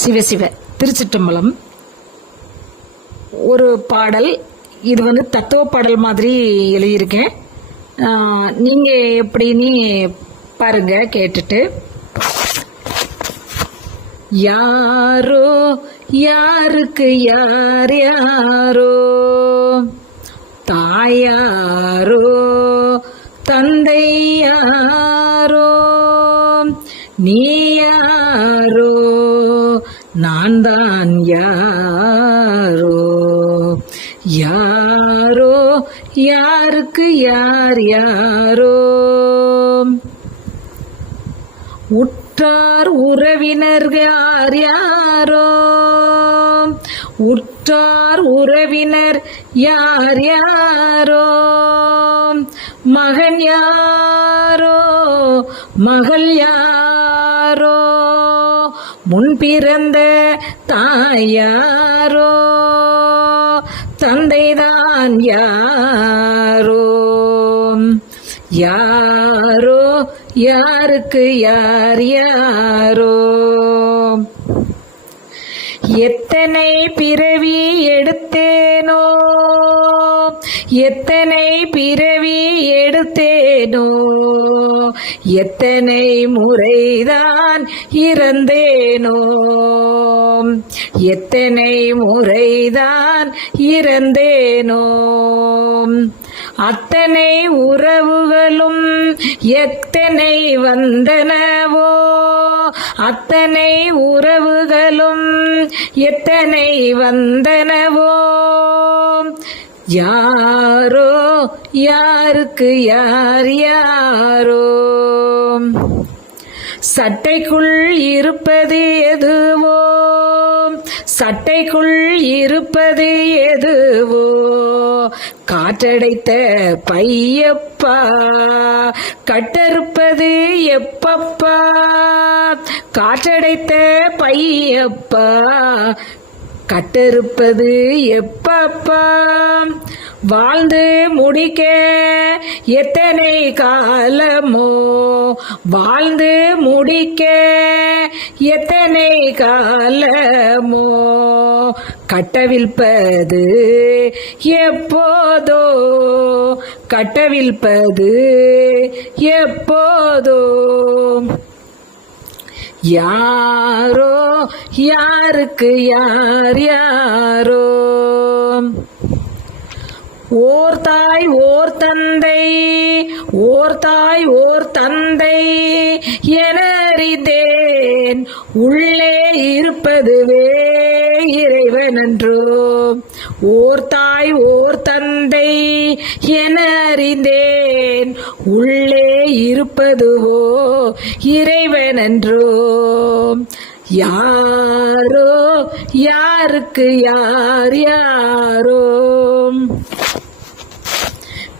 சிவசிவ திருச்சிற்றம்பலம். ஒரு பாடல், இது தத்துவ பாடல் மாதிரி எழுதியிருக்கேன். நீங்க எப்படின்னு பாருங்க கேட்டுட்டு. யாரோ யாருக்கு யார் யாரோ, தாயாரோ தந்தை யாரோ, நீ யாரோ நான் தான் யாரோ, யாரோ யாருக்கு யார் யாரோ, உற்றார் உறவினர் யார் யாரோ, உற்றார் உறவினர் யார் யாரோ, மகன் யாரோ மகள் யாரோ, முன் பிறந்த தாயாரோ, தந்தைதான் யாரோ, யாரோ யாருக்கு யார் யாரோ, எத்தனை பிறவி எடுத்தேனோ, எத்தனை பிறவி எடுத்தேனோ, எத்தனை முறைதான் இறந்தேனோ, எத்தனை முறைதான் இறந்தேனோ, அத்தனை உறவுகளும் எத்தனை வந்தனவோ, அத்தனை உறவுகளும் எத்தனை வந்தனவோ, யாரோ யாருக்கு யார் யாரோ, சட்டைக்குள் இருப்பது எதுவோ, சட்டைக்குள் இருப்பது எதுவோ, காற்றடைத்த பையப்பா கட்டறுப்பது எப்பப்பா, காற்றடைத்த பையப்பா கட்டறுப்பது எப்பப்பா, வாழ்ந்து முடிக்க எத்தனை காலமோ, வாழ்ந்து முடிக்க எத்தனை காலமோ, கட்டவிழ்ப்பது எப்போதோ, கட்டவிழ்ப்பது எப்போதோ, யாரோ யாருக்கு யார் யாரோ, ஓர் தாய் ஓர் தந்தை, ஓர் தாய் ஓர் தந்தை என அறிந்தேன், உள்ளே இருப்பதுவே இறைவனன்றோ, ஓர் தாய் ஓர் தந்தை என அறிந்தேன், உள்ளே இருப்பதுவோ இறைவனன்றோ, யாரோ யாருக்கு யார் யாரோ,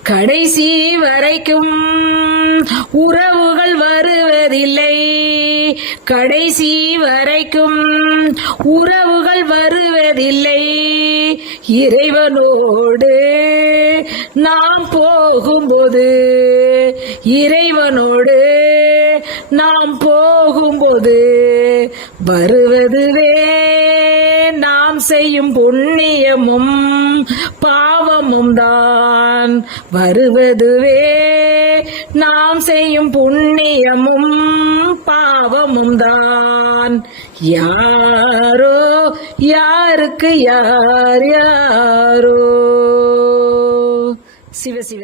கடைசி வரைக்கும் உறவுகள் வருவதில்லை, கடைசி வரைக்கும் உறவுகள் வருவதில்லை, இறைவனோடு நாம் போகும்போது, இறைவனோடு நாம் போகும்போது வருவதுவே நாம் செய்யும் புண்ணியமும் பாவமும் தான், வருவதுவே நாம் செய்யும் புண்ணியமும் பாவமும் தான், யாரோ யாருக்கு யார் யாரோ. சிவசிவ.